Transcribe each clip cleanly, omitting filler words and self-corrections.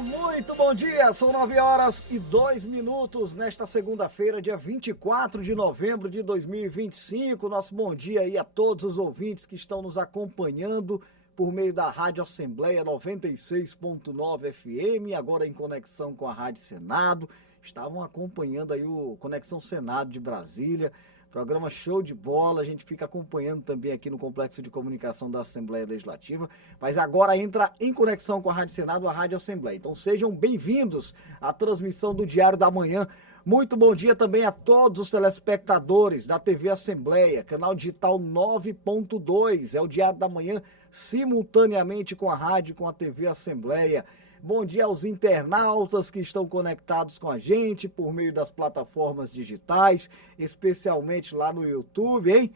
Muito bom dia, são 9h02 nesta segunda-feira, dia 24 de novembro de 2025. Nosso bom dia aí a todos os ouvintes que estão nos acompanhando por meio da Rádio Assembleia 96.9 FM, agora em conexão com a Rádio Senado. Estavam acompanhando aí o Conexão Senado de Brasília, programa show de bola. A gente fica acompanhando também aqui no Complexo de Comunicação da Assembleia Legislativa, mas agora entra em conexão com a Rádio Senado, a Rádio Assembleia. Então sejam bem-vindos à transmissão do Diário da Manhã. Muito bom dia também a todos os telespectadores da TV Assembleia, canal digital 9.2, é o Diário da Manhã, simultaneamente com a rádio e com a TV Assembleia. Bom dia aos internautas que estão conectados com a gente por meio das plataformas digitais, especialmente lá no YouTube, hein?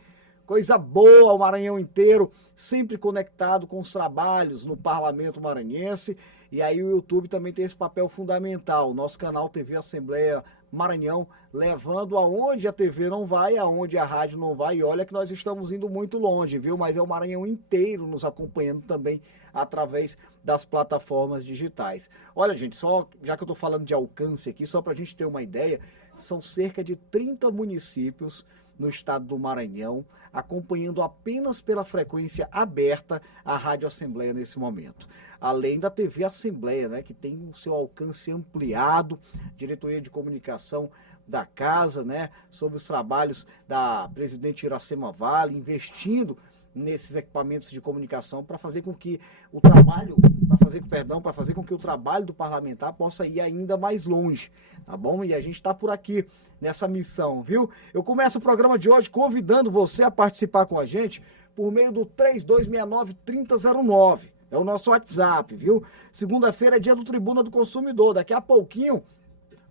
Coisa boa, o Maranhão inteiro sempre conectado com os trabalhos no Parlamento Maranhense. E aí o YouTube também tem esse papel fundamental, nosso canal TV Assembleia Maranhão, levando aonde a TV não vai, aonde a rádio não vai. E olha que nós estamos indo muito longe, viu? Mas é o Maranhão inteiro nos acompanhando também através das plataformas digitais. Olha, gente, só já que eu estou falando de alcance aqui, só para a gente ter uma ideia, são cerca de 30 municípios no estado do Maranhão, acompanhando apenas pela frequência aberta a Rádio Assembleia nesse momento. Além da TV Assembleia, né, que tem o seu alcance ampliado, diretoria de comunicação da casa, né, sobre os trabalhos da presidente Iracema Vale, investindo nesses equipamentos de comunicação para fazer com que o trabalho, para fazer com que o trabalho do parlamentar possa ir ainda mais longe, tá bom? E a gente está por aqui nessa missão, viu? Eu começo o programa de hoje convidando você a participar com a gente por meio do 3269-3009, é o nosso WhatsApp, viu? Segunda-feira é dia do Tribuna do Consumidor, daqui a pouquinho,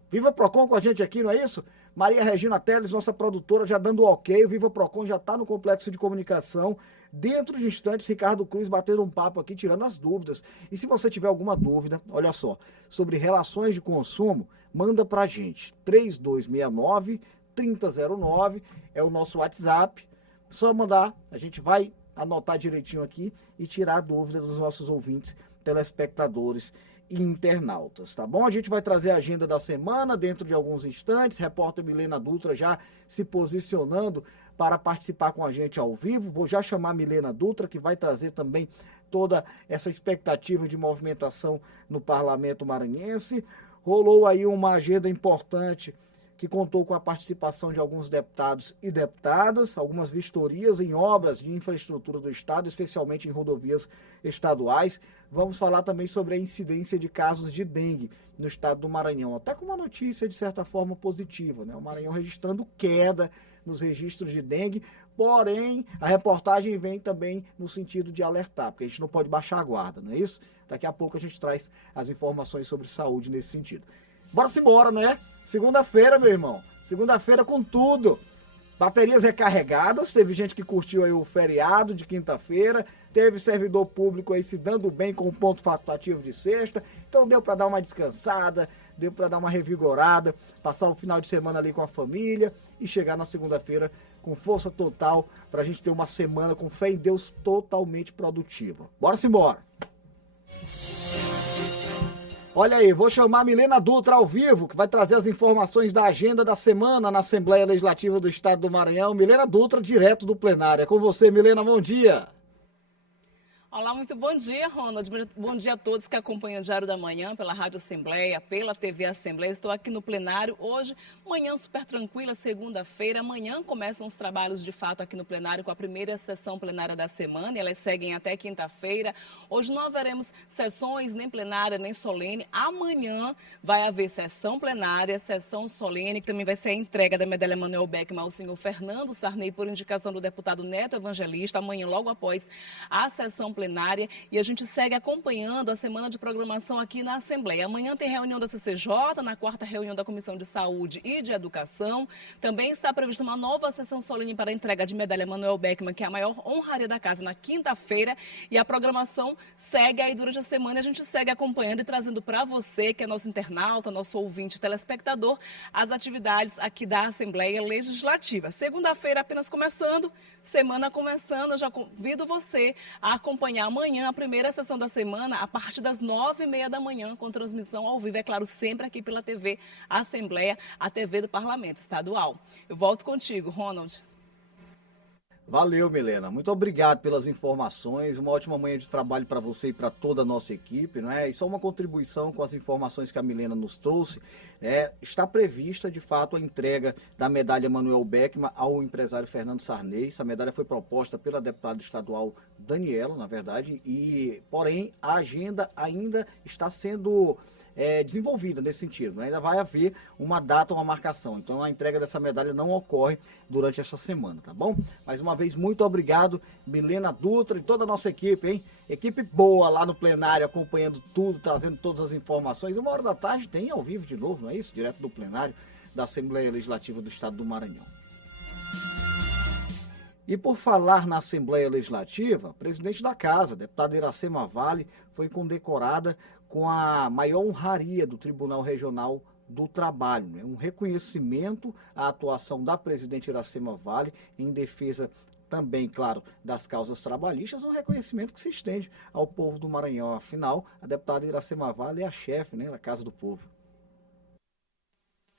Viva Procon com a gente aqui, não é isso? Maria Regina Teles, nossa produtora, já dando ok. O Viva Procon já está no Complexo de Comunicação. Dentro de instantes, Ricardo Cruz batendo um papo aqui, tirando as dúvidas. E se você tiver alguma dúvida, olha só, sobre relações de consumo, manda pra gente. 3269-3009 é o nosso WhatsApp. Só mandar, a gente vai anotar direitinho aqui e tirar a dúvida dos nossos ouvintes, telespectadores e internautas, tá bom? A gente vai trazer a agenda da semana dentro de alguns instantes. Repórter Milena Dutra já se posicionando para participar com a gente ao vivo. Vou já chamar a Milena Dutra, que vai trazer também toda essa expectativa de movimentação no Parlamento Maranhense. Rolou aí uma agenda importante que contou com a participação de alguns deputados e deputadas, algumas vistorias em obras de infraestrutura do Estado, especialmente em rodovias estaduais. Vamos falar também sobre a incidência de casos de dengue no estado do Maranhão, até com uma notícia de certa forma positiva, né? O Maranhão registrando queda nos registros de dengue, porém a reportagem vem também no sentido de alertar, porque a gente não pode baixar a guarda, não é isso? Daqui a pouco a gente traz as informações sobre saúde nesse sentido. Bora-se embora, né? Segunda-feira, meu irmão. Segunda-feira com tudo. Baterias recarregadas. Teve gente que curtiu aí o feriado de quinta-feira. Teve servidor público aí se dando bem com o ponto facultativo de sexta. Então deu para dar uma descansada, deu para dar uma revigorada, passar o final de semana ali com a família e chegar na segunda-feira com força total para a gente ter uma semana com fé em Deus totalmente produtiva. Bora-se embora. Olha aí, vou chamar a Milena Dutra ao vivo, que vai trazer as informações da agenda da semana na Assembleia Legislativa do Estado do Maranhão. Milena Dutra, direto do plenário. É com você, Milena, bom dia. Olá, muito bom dia, Ronald. Bom dia a todos que acompanham o Diário da Manhã pela Rádio Assembleia, pela TV Assembleia. Estou aqui no plenário hoje, manhã super tranquila, segunda-feira. Amanhã começam os trabalhos de fato aqui no plenário com a primeira sessão plenária da semana. Elas seguem até quinta-feira. Hoje não haveremos sessões nem plenária nem solene. Amanhã vai haver sessão plenária, sessão solene, que também vai ser a entrega da medalha Manuel Beckmann ao senhor Fernando Sarney por indicação do deputado Neto Evangelista. Amanhã, logo após a sessão plenária, e a gente segue acompanhando a semana de programação aqui na Assembleia. Amanhã tem reunião da CCJ, na quarta reunião da Comissão de Saúde e de Educação. Também está prevista uma nova sessão solene para a entrega de medalha Manuel Beckmann, que é a maior honraria da casa, na quinta-feira. E a programação segue aí durante a semana. A gente segue acompanhando e trazendo para você, que é nosso internauta, nosso ouvinte, telespectador, as atividades aqui da Assembleia Legislativa. Segunda-feira apenas começando, semana começando. Eu já convido você a acompanhar acompanhar amanhã a primeira sessão da semana a partir das 9h30 da manhã, com transmissão ao vivo, é claro, sempre aqui pela TV Assembleia, a TV do Parlamento Estadual. Eu volto contigo, Ronald. Valeu, Milena. Muito obrigado pelas informações. Uma ótima manhã de trabalho para você e para toda a nossa equipe, não é? E só uma contribuição com as informações que a Milena nos trouxe. Está prevista, de fato, a entrega da medalha Manuel Beckmann ao empresário Fernando Sarney. Essa medalha foi proposta pela deputada estadual Daniela, na verdade, porém, a agenda ainda está sendo desenvolvida nesse sentido. Ainda vai haver uma data, uma marcação. Então a entrega dessa medalha não ocorre durante essa semana, tá bom? Mais uma vez, muito obrigado, Milena Dutra e toda a nossa equipe, hein? Equipe boa lá no plenário, acompanhando tudo, trazendo todas as informações. 13h tem ao vivo de novo, não é isso? Direto do plenário da Assembleia Legislativa do Estado do Maranhão. E por falar na Assembleia Legislativa, a presidente da Casa, a deputada Iracema Vale, foi condecorada com a maior honraria do Tribunal Regional do Trabalho. Um reconhecimento à atuação da presidente Iracema Vale em defesa também, claro, das causas trabalhistas, um reconhecimento que se estende ao povo do Maranhão. Afinal, a deputada Iracema Vale é a chefe, da Casa do Povo.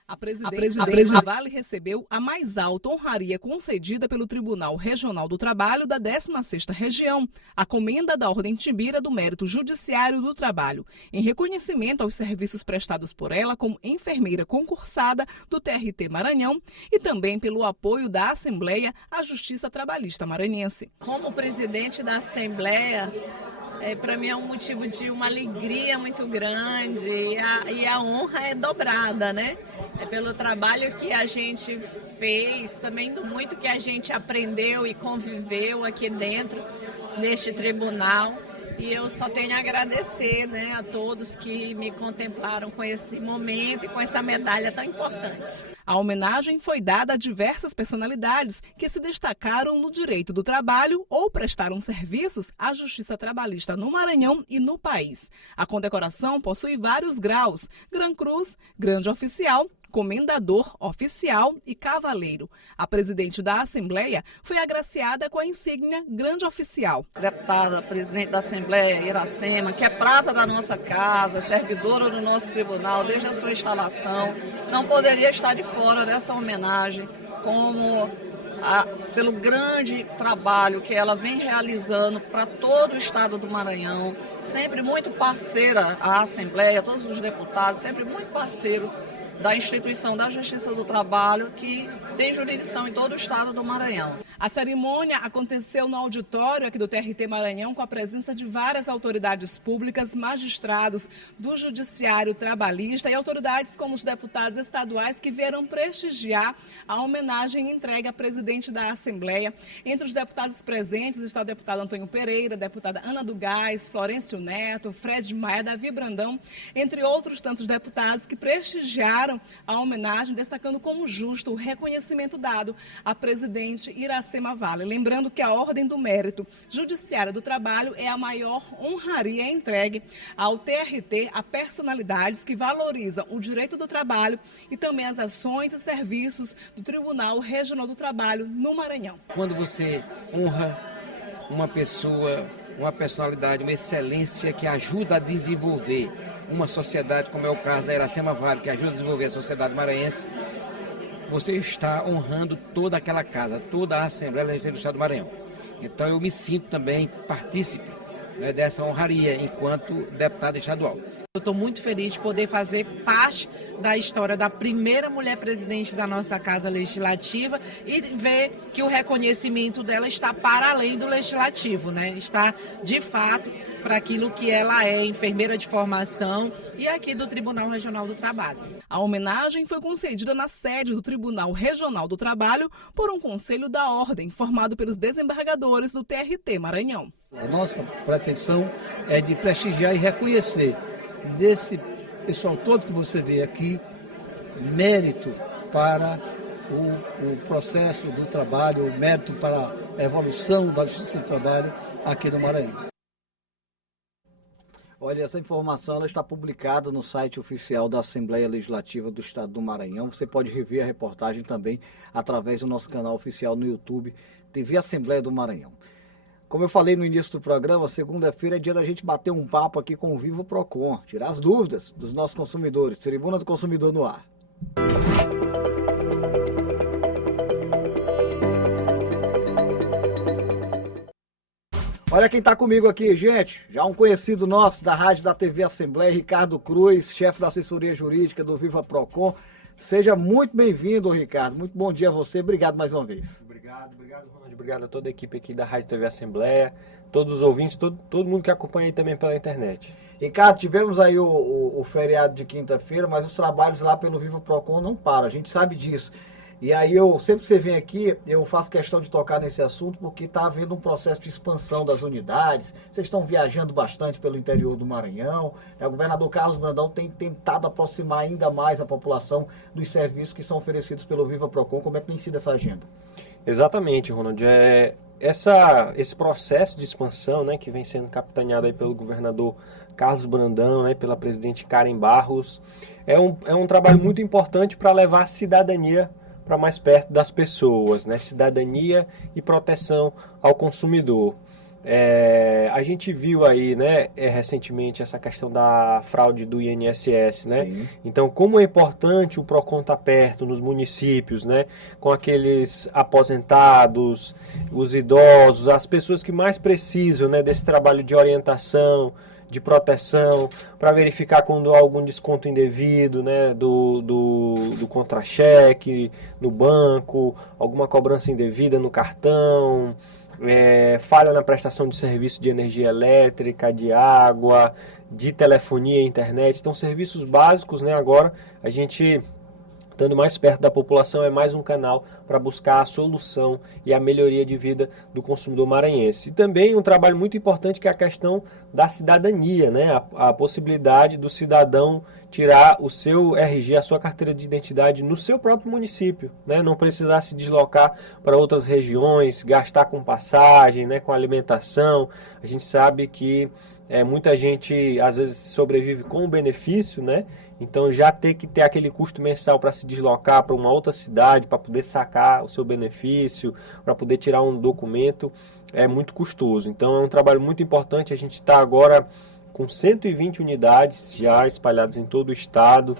A presidente Vale recebeu a mais alta honraria concedida pelo Tribunal Regional do Trabalho da 16ª Região, a Comenda da Ordem Tibira do Mérito Judiciário do Trabalho, em reconhecimento aos serviços prestados por ela como enfermeira concursada do TRT Maranhão e também pelo apoio da Assembleia à Justiça Trabalhista Maranhense. Como presidente da Assembleia, para mim é um motivo de uma alegria muito grande e a honra é dobrada, né? É pelo trabalho que a gente fez, também do muito que a gente aprendeu e conviveu aqui dentro deste tribunal. E eu só tenho a agradecer, a todos que me contemplaram com esse momento e com essa medalha tão importante. A homenagem foi dada a diversas personalidades que se destacaram no direito do trabalho ou prestaram serviços à Justiça Trabalhista no Maranhão e no país. A condecoração possui vários graus: Gran Cruz, Grande Oficial, Comendador Oficial e Cavaleiro. A presidente da Assembleia foi agraciada com a insígnia Grande Oficial. Deputada, presidente da Assembleia, Iracema, que é prata da nossa casa, servidora do nosso tribunal desde a sua instalação, não poderia estar de fora dessa homenagem, pelo grande trabalho que ela vem realizando para todo o estado do Maranhão, sempre muito parceira à Assembleia, todos os deputados, sempre muito parceiros da instituição da Justiça do Trabalho, que tem jurisdição em todo o estado do Maranhão. A cerimônia aconteceu no auditório aqui do TRT Maranhão com a presença de várias autoridades públicas, magistrados do Judiciário Trabalhista e autoridades como os deputados estaduais que vieram prestigiar a homenagem entregue à presidente da Assembleia. Entre os deputados presentes está o deputado Antônio Pereira, a deputada Ana do Gás, Florencio Neto, Fred Maia, Davi Brandão, entre outros tantos deputados que prestigiaram a homenagem, destacando como justo o reconhecimento dado à presidente Iracema Vale. Lembrando que a Ordem do Mérito Judiciário do Trabalho é a maior honraria entregue ao TRT a personalidades que valorizam o direito do trabalho e também as ações e serviços do Tribunal Regional do Trabalho no Maranhão. Quando você honra uma pessoa, uma personalidade, uma excelência que ajuda a desenvolver uma sociedade, como é o caso da Iracema Vale, que ajuda a desenvolver a sociedade maranhense, você está honrando toda aquela casa, toda a Assembleia Legislativa do Estado do Maranhão. Então eu me sinto também partícipe dessa honraria enquanto deputado estadual. Eu estou muito feliz de poder fazer parte da história da primeira mulher presidente da nossa Casa Legislativa e ver que o reconhecimento dela está para além do legislativo, Está, de fato, para aquilo que ela é, enfermeira de formação e aqui do Tribunal Regional do Trabalho. A homenagem foi concedida na sede do Tribunal Regional do Trabalho por um conselho da ordem formado pelos desembargadores do TRT Maranhão. A nossa pretensão é de prestigiar e reconhecer desse pessoal todo que você vê aqui, mérito para o processo do trabalho, o mérito para a evolução da justiça do trabalho aqui no Maranhão. Olha, essa informação ela está publicada no site oficial da Assembleia Legislativa do Estado do Maranhão. Você pode rever a reportagem também através do nosso canal oficial no YouTube, TV Assembleia do Maranhão. Como eu falei no início do programa, segunda-feira é dia da gente bater um papo aqui com o Viva Procon, tirar as dúvidas dos nossos consumidores. Tribuna do Consumidor no ar. Olha quem está comigo aqui, gente. Já um conhecido nosso da rádio da TV Assembleia, Ricardo Cruz, chefe da assessoria jurídica do Viva Procon. Seja muito bem-vindo, Ricardo. Muito bom dia a você. Obrigado mais uma vez. Obrigado, Ronald. Obrigado a toda a equipe aqui da Rádio TV Assembleia, todos os ouvintes, todo mundo que acompanha aí também pela internet. Ricardo, tivemos aí o feriado de quinta-feira, mas os trabalhos lá pelo Viva Procon não param, a gente sabe disso. E aí sempre que você vem aqui, eu faço questão de tocar nesse assunto, porque está havendo um processo de expansão das unidades, vocês estão viajando bastante pelo interior do Maranhão, o governador Carlos Brandão tem tentado aproximar ainda mais a população dos serviços que são oferecidos pelo Viva Procon. Como é que tem sido essa agenda? Exatamente, Ronald. Esse processo de expansão, né, que vem sendo capitaneado aí pelo governador Carlos Brandão, né, pela presidente Karen Barros, é um trabalho muito importante para levar a cidadania para mais perto das pessoas, né? Cidadania e proteção ao consumidor. A gente viu aí, né, recentemente essa questão da fraude do INSS, né? Sim. Então, como é importante o Procon estar perto nos municípios, né, com aqueles aposentados, os idosos, as pessoas que mais precisam, né, desse trabalho de orientação, de proteção, para verificar quando há algum desconto indevido, né, do contra-cheque no banco, alguma cobrança indevida no cartão, falha na prestação de serviço de energia elétrica, de água, de telefonia e internet. Então, serviços básicos, né, agora a gente, estando mais perto da população, é mais um canal para buscar a solução e a melhoria de vida do consumidor maranhense. E também um trabalho muito importante que é a questão da cidadania, né? A possibilidade do cidadão tirar o seu RG, a sua carteira de identidade no seu próprio município, né? Não precisar se deslocar para outras regiões, gastar com passagem, né? Com alimentação. A gente sabe que muita gente às vezes sobrevive com o benefício, né? Então já ter que ter aquele custo mensal para se deslocar para uma outra cidade, para poder sacar o seu benefício, para poder tirar um documento, é muito custoso. Então é um trabalho muito importante. A gente está agora com 120 unidades já espalhadas em todo o estado.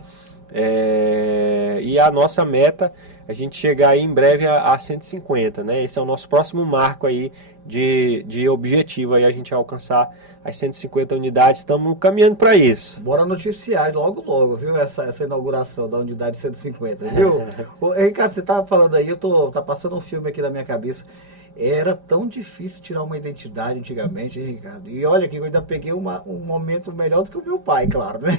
E a nossa meta é a gente chegar aí em breve a 150, né? Esse é o nosso próximo marco aí de objetivo, aí a gente alcançar as 150 unidades. Estamos caminhando para isso. Bora noticiar logo, viu? Essa inauguração da unidade 150, viu? Ricardo, você estava falando aí, tá passando um filme aqui na minha cabeça. Era tão difícil tirar uma identidade antigamente, hein, Ricardo? E olha que eu ainda peguei um momento melhor do que o meu pai, claro, né?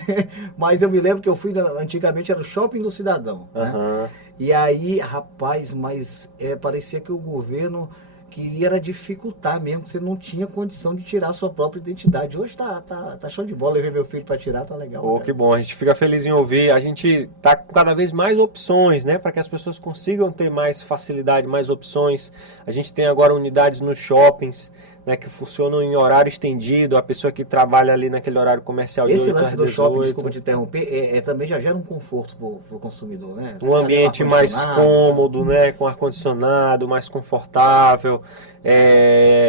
Mas eu me lembro que eu fui, antigamente era o Shopping do Cidadão, né? Uhum. E aí, rapaz, mas parecia que o governo queria era dificultar mesmo, que você não tinha condição de tirar a sua própria identidade. Hoje tá show de bola, levei meu filho para tirar, tá legal. Que bom, a gente fica feliz em ouvir. A gente tá com cada vez mais opções, né, para que as pessoas consigam ter mais facilidade, mais opções. A gente tem agora unidades nos shoppings, né, que funcionam em horário estendido, a pessoa que trabalha ali naquele horário comercial de 8 às 18. Esse lance do shopping, desculpa te interromper, também já gera um conforto pro consumidor, né? Um ambiente mais cômodo, né, com ar-condicionado, mais confortável.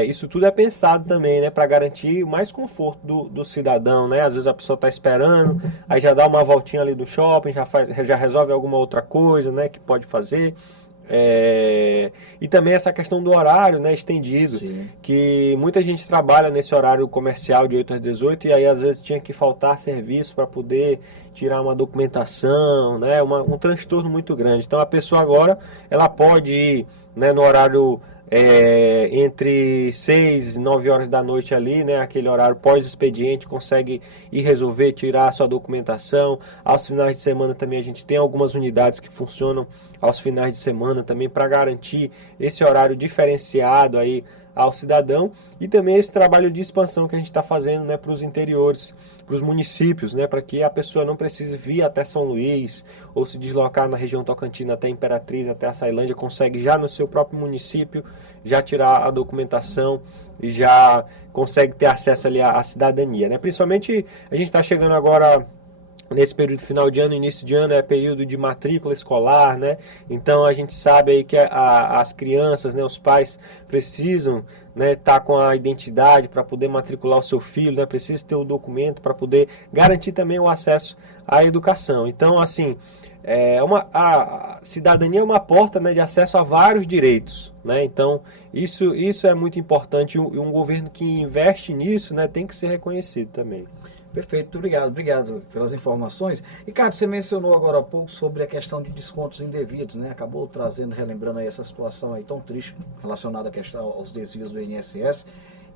Isso tudo é pensado também, né, para garantir mais conforto do cidadão, né? Às vezes a pessoa está esperando, aí já dá uma voltinha ali do shopping, já resolve alguma outra coisa, né, que pode fazer. E também essa questão do horário, né, estendido. Sim. Que muita gente trabalha nesse horário comercial de 8 às 18 e aí às vezes tinha que faltar serviço para poder tirar uma documentação, né, um transtorno muito grande. Então a pessoa agora ela pode ir, né, no horário entre 6 e 9 horas da noite ali, né, aquele horário pós-expediente, consegue ir resolver, tirar a sua documentação. Aos finais de semana também a gente tem algumas unidades que funcionam aos finais de semana também para garantir esse horário diferenciado aí ao cidadão, e também esse trabalho de expansão que a gente está fazendo, né, para os interiores, para os municípios, né, para que a pessoa não precise vir até São Luís ou se deslocar na região Tocantina até Imperatriz, até a Açailândia, consegue já no seu próprio município já tirar a documentação e já consegue ter acesso ali à cidadania, né? Principalmente a gente está chegando agora Nesse período final de ano, início de ano é período de matrícula escolar, né? Então a gente sabe aí que as crianças, né, os pais precisam, né, tá com a identidade para poder matricular o seu filho, né? Precisa ter o documento para poder garantir também o acesso à educação. Então, assim, a cidadania é uma porta, né, de acesso a vários direitos, né? Então isso é muito importante e um governo que investe nisso, né, tem que ser reconhecido também. Perfeito, obrigado pelas informações. Ricardo, você mencionou agora há pouco sobre a questão de descontos indevidos, né? Acabou relembrando aí essa situação aí tão triste relacionada à questão aos desvios do INSS.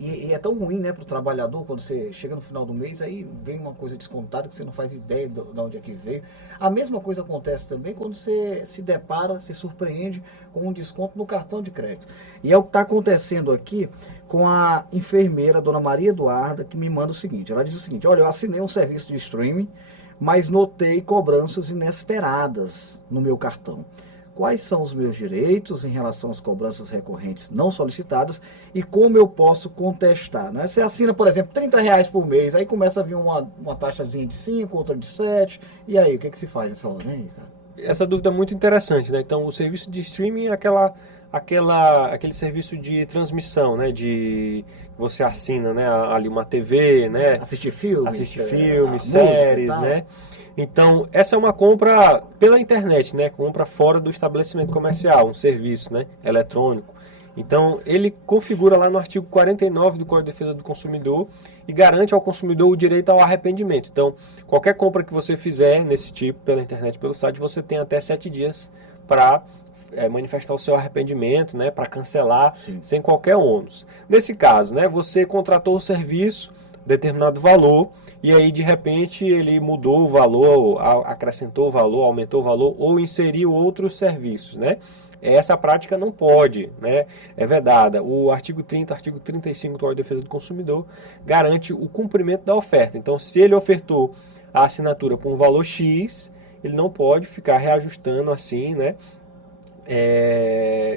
E é tão ruim, né, para o trabalhador, quando você chega no final do mês, aí vem uma coisa descontada que você não faz ideia de onde é que veio. A mesma coisa acontece também quando você se depara, se surpreende com um desconto no cartão de crédito. E é o que está acontecendo aqui com a enfermeira, dona Maria Eduarda, que me manda o seguinte. Ela diz o seguinte: olha, eu assinei um serviço de streaming, mas notei cobranças inesperadas no meu cartão. Quais são os meus direitos em relação às cobranças recorrentes não solicitadas e como eu posso contestar, né? Você assina, por exemplo, R$30 por mês, aí começa a vir uma taxazinha de 5, outra de 7, e aí, o que se faz nessa hora, hein, cara? Essa dúvida é muito interessante, né? Então, o serviço de streaming é aquele serviço de transmissão, né? De você assina, né? Ali uma TV, né? Assistir filmes, séries, né? Então, essa é uma compra pela internet, né? Compra fora do estabelecimento comercial, um serviço, né, eletrônico. Então, ele configura lá no artigo 49 do Código de Defesa do Consumidor e garante ao consumidor o direito ao arrependimento. Então, qualquer compra que você fizer nesse tipo, pela internet, pelo site, você tem até 7 dias para manifestar o seu arrependimento, né, para cancelar. Sim. Sem qualquer ônus. Nesse caso, né, você contratou o serviço, determinado valor, e aí de repente ele mudou o valor, acrescentou o valor, aumentou o valor ou inseriu outros serviços, né? Essa prática não pode, né? É vedada. O artigo 30, artigo 35 do Código de Defesa do Consumidor garante o cumprimento da oferta. Então, se ele ofertou a assinatura por um valor X, ele não pode ficar reajustando assim, né?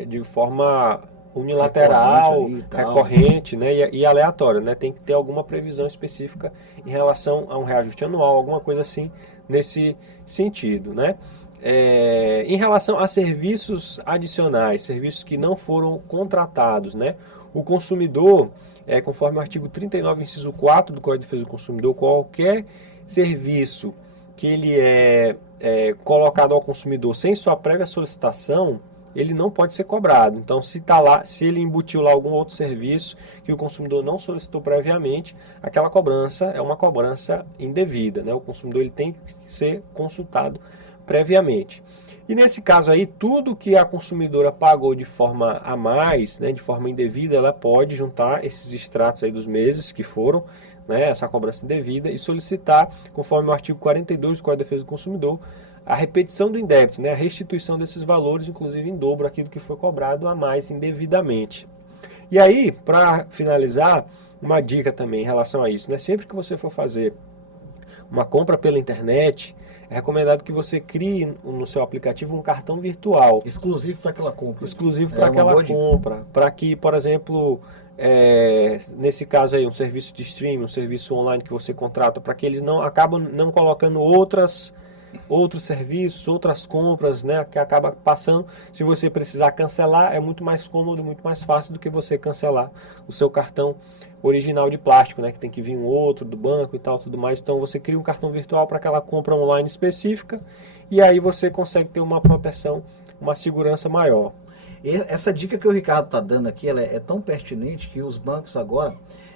De forma unilateral, recorrente, né, e aleatória, né? Tem que ter alguma previsão específica em relação a um reajuste anual, alguma coisa assim nesse sentido, né? Em relação a serviços adicionais, serviços que não foram contratados, né? O consumidor, conforme o artigo 39, inciso 4 do Código de Defesa do Consumidor, qualquer serviço que ele é colocado ao consumidor sem sua prévia solicitação, ele não pode ser cobrado. Então, se ele embutiu lá algum outro serviço que o consumidor não solicitou previamente, aquela cobrança é uma cobrança indevida, né? O consumidor ele tem que ser consultado previamente. E nesse caso aí, tudo que a consumidora pagou de forma a mais, né, de forma indevida, ela pode juntar esses extratos aí dos meses que foram, né, essa cobrança indevida, e solicitar, conforme o artigo 42 do Código de Defesa do Consumidor, a repetição do indébito, né, a restituição desses valores, inclusive em dobro aquilo que foi cobrado a mais indevidamente. E aí, para finalizar, uma dica também em relação a isso, né, sempre que você for fazer uma compra pela internet, é recomendado que você crie no seu aplicativo um cartão virtual. Exclusivo para aquela compra. Exclusivo para aquela compra. Para que, por exemplo, nesse caso aí, um serviço de streaming, um serviço online que você contrata, para que eles não acabam não colocando outros serviços, outras compras, né, que acaba passando. Se você precisar cancelar, é muito mais cômodo, muito mais fácil do que você cancelar o seu cartão original de plástico, né, que tem que vir um outro do banco e tal, tudo mais. Então você cria um cartão virtual para aquela compra online específica e aí você consegue ter uma proteção, uma segurança maior. E essa dica que o Ricardo está dando aqui, ela é tão pertinente que os bancos agora,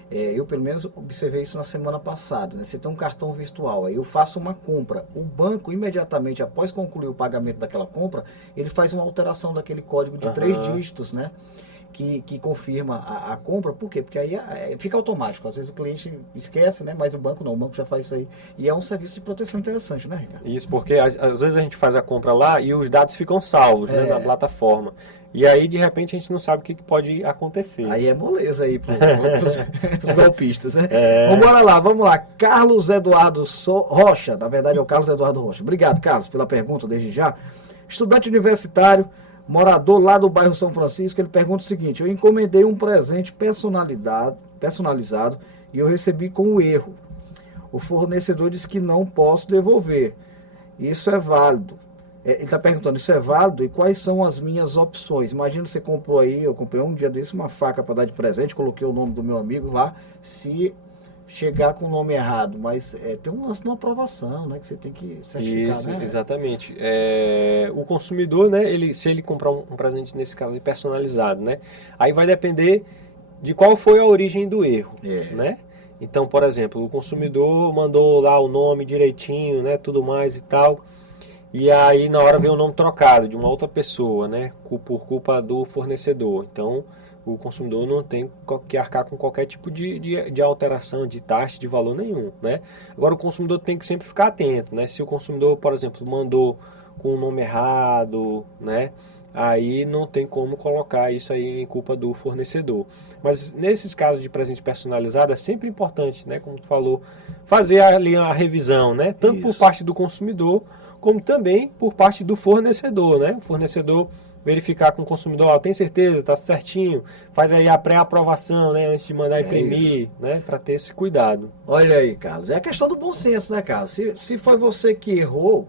eu pelo menos observei isso na semana passada, né? Você tem um cartão virtual, aí eu faço uma compra, o banco imediatamente após concluir o pagamento daquela compra, ele faz uma alteração daquele código de 3 dígitos, né? Que confirma a compra. Por quê? Porque aí fica automático. Às vezes o cliente esquece, né? Mas o banco não, o banco já faz isso aí. E é um serviço de proteção interessante, né, Ricardo? Isso, porque às vezes a gente faz a compra lá e os dados ficam salvos, né, na plataforma. E aí, de repente, a gente não sabe o que pode acontecer. Aí é moleza aí para os golpistas, né? Vamos lá. Carlos Eduardo Rocha, na verdade é o Carlos Eduardo Rocha. Obrigado, Carlos, pela pergunta desde já. Estudante universitário, morador lá do bairro São Francisco, ele pergunta o seguinte: eu encomendei um presente personalizado e eu recebi com um erro. O fornecedor diz que não posso devolver. Isso é válido. Ele está perguntando, isso é válido? E quais são as minhas opções? Imagina você comprou aí, eu comprei um dia desse uma faca para dar de presente, coloquei o nome do meu amigo lá, se chegar com o nome errado, mas tem um lance de uma aprovação, né, que você tem que certificar, isso, né? exatamente. O consumidor, né, se ele comprar um presente, nesse caso, personalizado, né, aí vai depender de qual foi a origem do erro, né? Então, por exemplo, o consumidor mandou lá o nome direitinho, né, tudo mais e tal, e aí na hora veio o nome trocado de uma outra pessoa, né, por culpa do fornecedor. Então, o consumidor não tem que arcar com qualquer tipo de alteração, de taxa, de valor nenhum, né? Agora, o consumidor tem que sempre ficar atento, né? Se o consumidor, por exemplo, mandou com o nome errado, né? Aí não tem como colocar isso aí em culpa do fornecedor. Mas nesses casos de presente personalizado é sempre importante, né? Como tu falou, fazer ali a revisão, né? Tanto por parte do consumidor, como também por parte do fornecedor, né? O fornecedor verificar com o consumidor, tem certeza, está certinho, faz aí a pré-aprovação, né, antes de mandar imprimir, né, para ter esse cuidado. Olha aí, Carlos, é a questão do bom senso, né, Carlos? Se foi você que errou,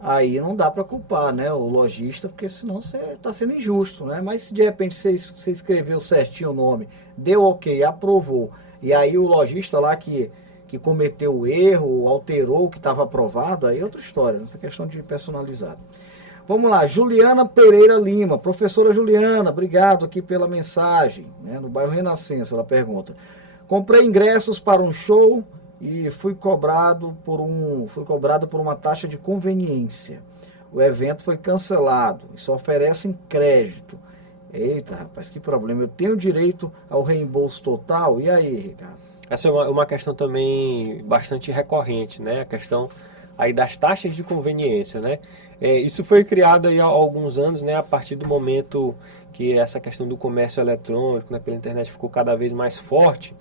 aí não dá para culpar, né, o lojista, porque senão você está sendo injusto, né? Mas se de repente você escreveu certinho o nome, deu ok, aprovou, e aí o lojista lá que cometeu o erro, alterou o que estava aprovado, aí é outra história, essa questão de personalizado. Vamos lá, Juliana Pereira Lima. Professora Juliana, obrigado aqui pela mensagem, né, no bairro Renascença, ela pergunta. Comprei ingressos para um show e fui cobrado por uma taxa de conveniência. O evento foi cancelado e só oferecem crédito. Eita, rapaz, que problema. Eu tenho direito ao reembolso total? E aí, Ricardo? Essa é uma questão também bastante recorrente, né? A questão aí das taxas de conveniência, né? Isso foi criado aí há alguns anos, né? A partir do momento que essa questão do comércio eletrônico, né, pela internet ficou cada vez mais forte,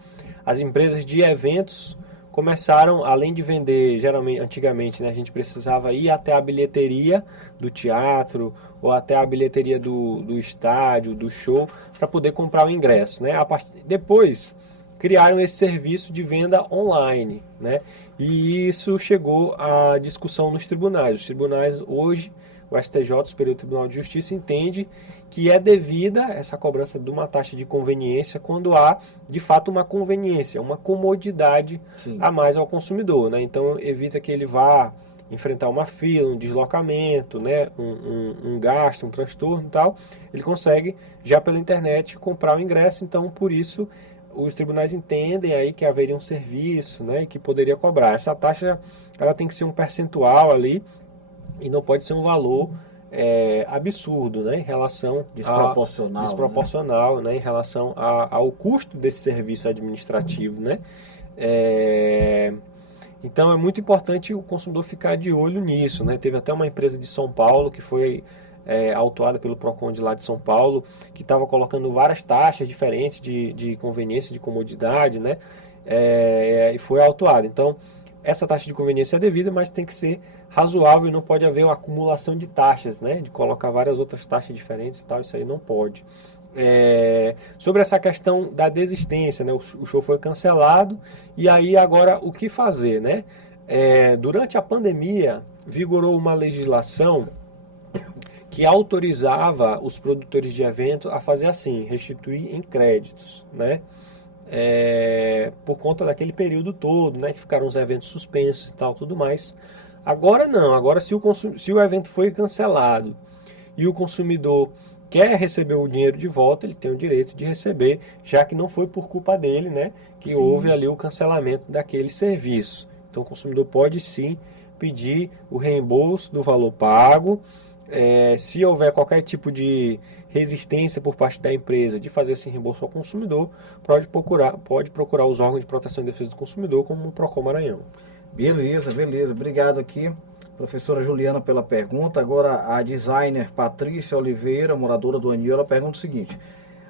as empresas de eventos começaram, além de vender, geralmente, antigamente, né, a gente precisava ir até a bilheteria do teatro ou até a bilheteria do estádio, do show, para poder comprar o ingresso, né? Depois criaram esse serviço de venda online, né? E isso chegou à discussão nos tribunais. Os tribunais hoje, o STJ, o Superior Tribunal de Justiça, entende que é devida essa cobrança de uma taxa de conveniência quando há, de fato, uma conveniência, uma comodidade a mais ao consumidor, né? Então, evita que ele vá enfrentar uma fila, um deslocamento, né? um gasto, um transtorno e tal. Ele consegue, já pela internet, comprar o ingresso. Então, por isso, os tribunais entendem aí que haveria um serviço, né, que poderia cobrar. Essa taxa, ela tem que ser um percentual ali e não pode ser um valor absurdo, né, em relação desproporcional, né, em relação ao custo desse serviço administrativo, né. Então é muito importante o consumidor ficar de olho nisso, né. Teve até uma empresa de São Paulo que foi autuada pelo PROCON de lá de São Paulo, que estava colocando várias taxas diferentes de conveniência, de comodidade, né? E foi autuada. Então, essa taxa de conveniência é devida, mas tem que ser razoável e não pode haver uma acumulação de taxas, né? De colocar várias outras taxas diferentes e tal, isso aí não pode. Sobre essa questão da desistência, né? O show foi cancelado e aí agora o que fazer, né? Durante a pandemia, vigorou uma legislação que autorizava os produtores de evento a fazer assim, restituir em créditos, né? Por conta daquele período todo, né? Que ficaram os eventos suspensos e tal, tudo mais. Agora não, agora se o evento foi cancelado e o consumidor quer receber o dinheiro de volta, ele tem o direito de receber, já que não foi por culpa dele, né? Que houve ali o cancelamento daquele serviço. Então o consumidor pode sim pedir o reembolso do valor pago. Se houver qualquer tipo de resistência por parte da empresa de fazer esse reembolso ao consumidor, pode procurar os órgãos de proteção e defesa do consumidor, como o PROCON Maranhão. Beleza. Obrigado aqui, professora Juliana, pela pergunta. Agora a designer Patrícia Oliveira, moradora do Anil, ela pergunta o seguinte: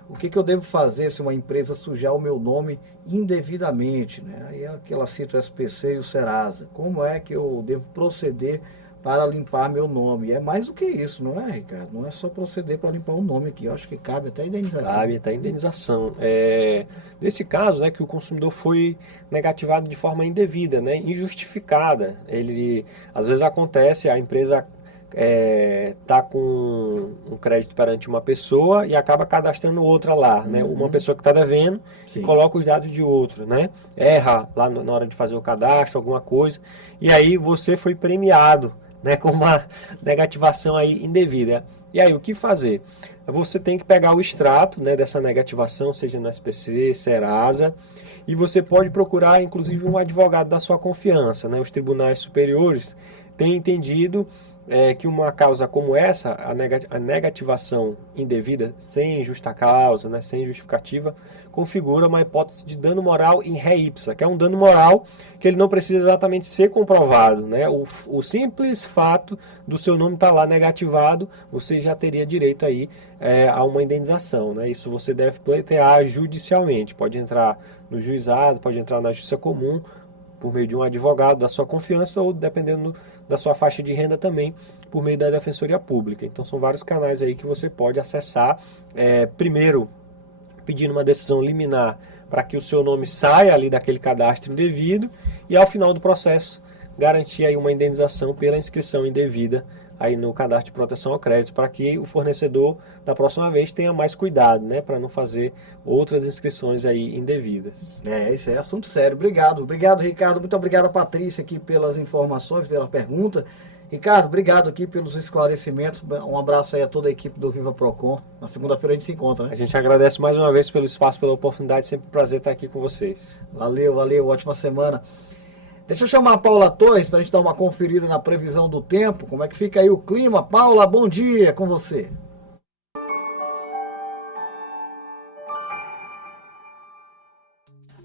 o que eu devo fazer se uma empresa sujar o meu nome indevidamente, né? Aí ela cita o SPC e o Serasa. Como é que eu devo proceder para limpar meu nome. É mais do que isso, não é, Ricardo? Não é só proceder para limpar o nome aqui. Eu acho que cabe até indenização. Cabe até indenização. Nesse caso, né, que o consumidor foi negativado de forma indevida, né, injustificada. Às vezes acontece, a empresa está com um crédito perante uma pessoa e acaba cadastrando outra lá, né? Uma pessoa que está devendo e coloca os dados de outra, né? Erra lá na hora de fazer o cadastro, alguma coisa, e aí você foi premiado, né, com uma negativação aí indevida. E aí, o que fazer? Você tem que pegar o extrato, né, dessa negativação, seja no SPC, Serasa, e você pode procurar, inclusive, um advogado da sua confiança, né? Os tribunais superiores têm entendido que uma causa como essa, a negativação indevida, sem justa causa, né, sem justificativa, configura uma hipótese de dano moral in re ipsa, que é um dano moral que ele não precisa exatamente ser comprovado, né? O simples fato do seu nome estar lá negativado, você já teria direito aí a uma indenização, né? Isso você deve pleitear judicialmente, pode entrar no juizado, pode entrar na justiça comum, por meio de um advogado da sua confiança ou, dependendo da sua faixa de renda, também por meio da Defensoria Pública. Então são vários canais aí que você pode acessar, primeiro pedindo uma decisão liminar para que o seu nome saia ali daquele cadastro indevido e ao final do processo garantir aí uma indenização pela inscrição indevida aí no cadastro de proteção ao crédito, para que o fornecedor da próxima vez tenha mais cuidado, né, para não fazer outras inscrições aí indevidas. Isso é assunto sério. Obrigado, Ricardo. Muito obrigado a Patrícia aqui pelas informações, pela pergunta. Ricardo, obrigado aqui pelos esclarecimentos. Um abraço aí a toda a equipe do Viva Procon. Na segunda-feira a gente se encontra, né? A gente agradece mais uma vez pelo espaço, pela oportunidade. Sempre um prazer estar aqui com vocês. Valeu. Ótima semana. Deixa eu chamar a Paula Torres para a gente dar uma conferida na previsão do tempo. Como é que fica aí o clima? Paula, bom dia com você.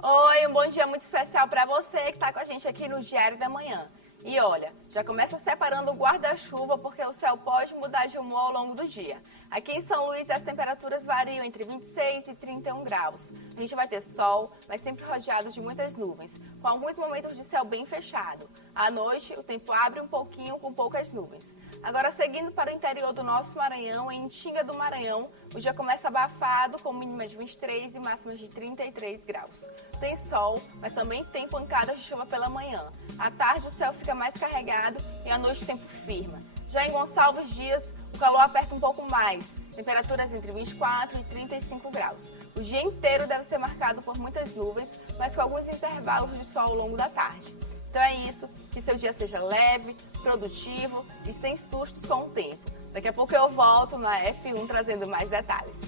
Oi, um bom dia muito especial para você que está com a gente aqui no Diário da Manhã. E olha, já começa separando o guarda-chuva porque o céu pode mudar de humor ao longo do dia. Aqui em São Luís as temperaturas variam entre 26 e 31 graus. A gente vai ter sol, mas sempre rodeado de muitas nuvens, com alguns momentos de céu bem fechado. À noite, o tempo abre um pouquinho com poucas nuvens. Agora, seguindo para o interior do nosso Maranhão, em Itinga do Maranhão, o dia começa abafado, com mínimas de 23 e máximas de 33 graus. Tem sol, mas também tem pancadas de chuva pela manhã. À tarde, o céu fica mais carregado e à noite o tempo firma. Já em Gonçalves Dias, o calor aperta um pouco mais, temperaturas entre 24 e 35 graus. O dia inteiro deve ser marcado por muitas nuvens, mas com alguns intervalos de sol ao longo da tarde. Então é isso, que seu dia seja leve, produtivo e sem sustos com o tempo. Daqui a pouco eu volto na F1 trazendo mais detalhes.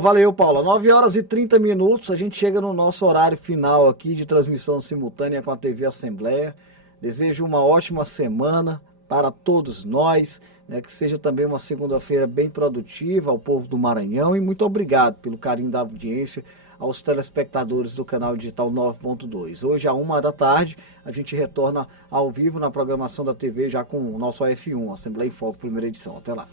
Valeu, Paula. 9 horas e 30 minutos, a gente chega no nosso horário final aqui de transmissão simultânea com a TV Assembleia. Desejo uma ótima semana para todos nós, né, que seja também uma segunda-feira bem produtiva ao povo do Maranhão e muito obrigado pelo carinho da audiência aos telespectadores do canal Digital 9.2. Hoje, à 1 da tarde, a gente retorna ao vivo na programação da TV já com o nosso AF1, Assembleia em Foco, primeira edição. Até lá.